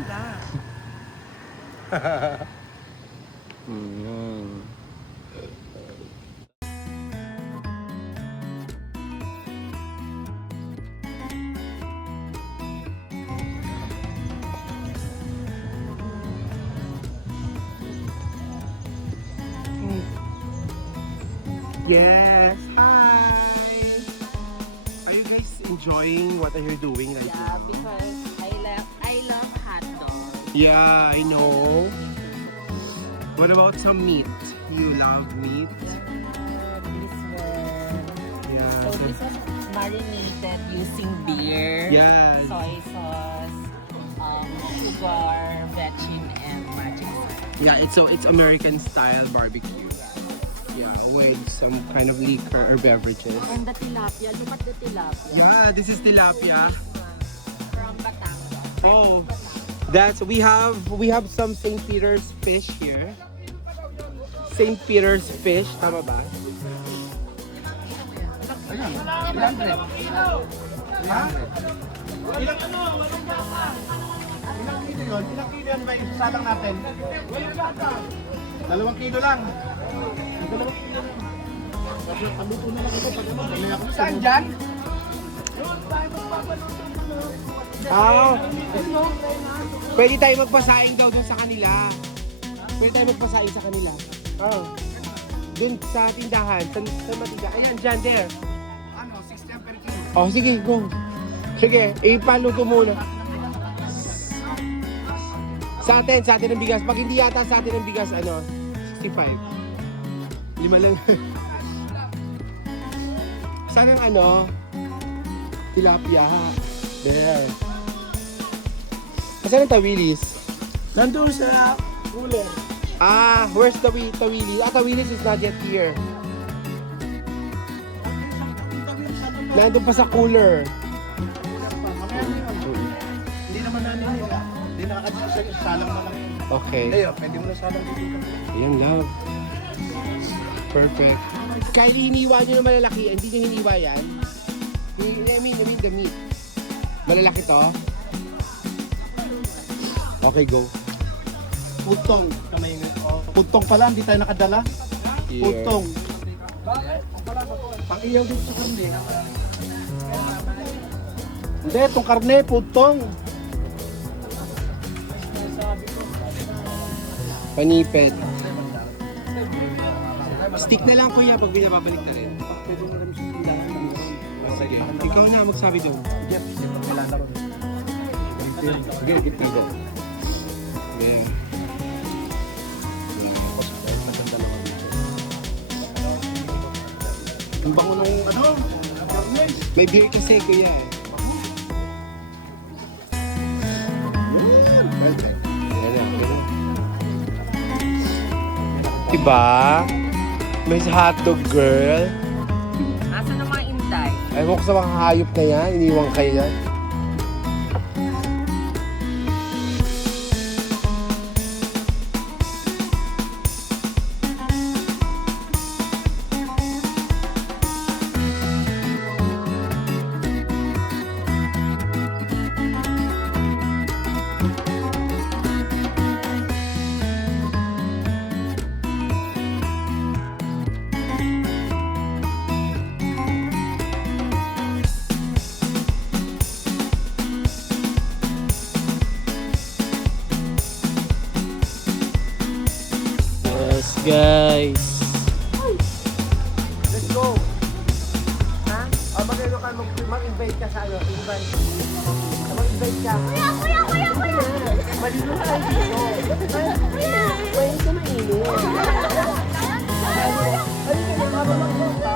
ganda. Yes, hi! Are you guys enjoying what are you doing right Yeah, now? because I love hot dogs. Yeah, I know. What about some meat? You love meat? This one. Yeah. So this was marinated using beer, Yes. soy sauce, sugar, veggie, and magic sauce. Yeah, it's American style barbecue. Yeah, with some kind of liquor or beverages. And the tilapia, look at the tilapia. Yeah, this is tilapia. From Batangas. Oh, we have some St. Peter's fish here. St. Peter's fish, tama ba? Ilang kilo yun? Ilang kilo yun ba yung salang natin? 2 kilo lang. 2 kilo lang. Paluto na lang ito pag ano. Saan dyan? Ah, pwede tayo magpasaing daw doon sa kanila. Pwede tayo magpasaing sa kanila. Oh. Doon sa tindahan, sa matindahan. Ayan, dyan, there. Ano, 60 per kilo. Oh, sige, go. Sige, ipaluto muna. Sa atin ng bigas. Pag hindi yata sa atin ng bigas, 65. 5 lang. Saan ang tilapia, ha? There. Saan ang tawilis? Nandun sa cooler. Ah, where's the tawilis? Tawilis is not yet here. Nandun pa sa cooler. Hindi naman namin nila. Hindi nakakadito sa salang na lang. Okay. Ayun, pwede mo na salang dito. Ayan, love. Perfect. Kahit hiniwa nyo na malalaki, hindi nyo hiniwa yan. I mean the meat. Malalaki to. Okay, go. Putong. Putong pala, hindi tayo nakadala. Here. Putong. Pang-iyaw dito sa karne. Hindi, itong karne, putong. Panipet. Stick na lang, kuya, pag binabalik na rin. Pwede mo rin sa tindahan. Sige. Ikaw na magsabi doon. Jeff, wala na rin. Sige, gitilo. Yeah. Ang bango nung karne. May beer kasi, kuya. Yan, perfect. Ayan na, okay na. Diba? May hotdog girl. Asa na mga inday? Ewan ko sa mga hayop na yan. Iniwang kayo yan. Yes, guys. Let's go. Ha? Magano ka mag-invite ka sa invite. Mag-invite ka. Kuya. Malino ka lang dito. Kuya. Kuya, ito mainit. Halika na, mababang ka.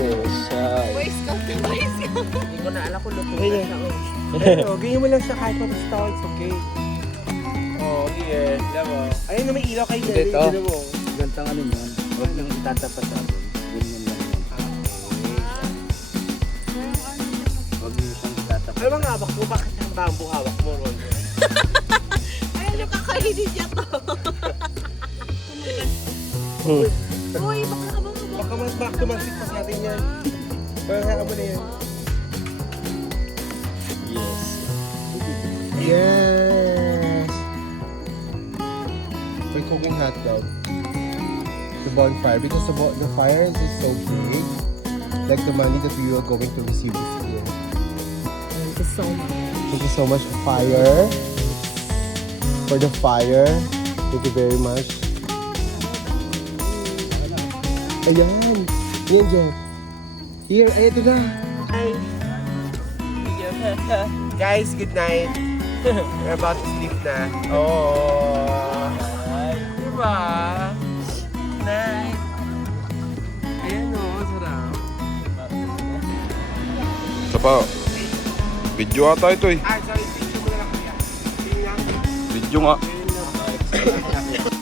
Boy Scout na Boy Scout. Hindi ko na alam kung luto na Ayun. siya. Ayun, ganyan mo lang siya kahit mapasta, it's okay. Oh, here. Alam mo. Ayun na may ilaw kayo. Dito. Alam mo. Gantang ano yan. Huwag nang itatapat sa atin. Ganyan lang yan. Huwag nyo siyang itatapat. Ano bang hawak mo? Bakit ang bamboo hawak mo, Ron? Ay, ano kakainin niya to? Uy, baka ka ba mo? Baka mas back to mansik pa sa atin yan. Pero hayaan mo na yan. Yes. Yes! We're cooking hot dog. The bonfire. Because the fire is so big. Like the money that we are going to receive this year. Thank you so much. Thank you so much for fire. For the fire. Thank you very much. Ayan. Ayan dyan. Here, ay, ito na. Hi. Guys, good night. We're about to sleep na. Oh. Diba? Night. Ayan o, sarap. Ito pa. Video ata ito eh. Ah, sorry. Picture mo na lang kuya. Tingnan. Video nga. Ayun lang.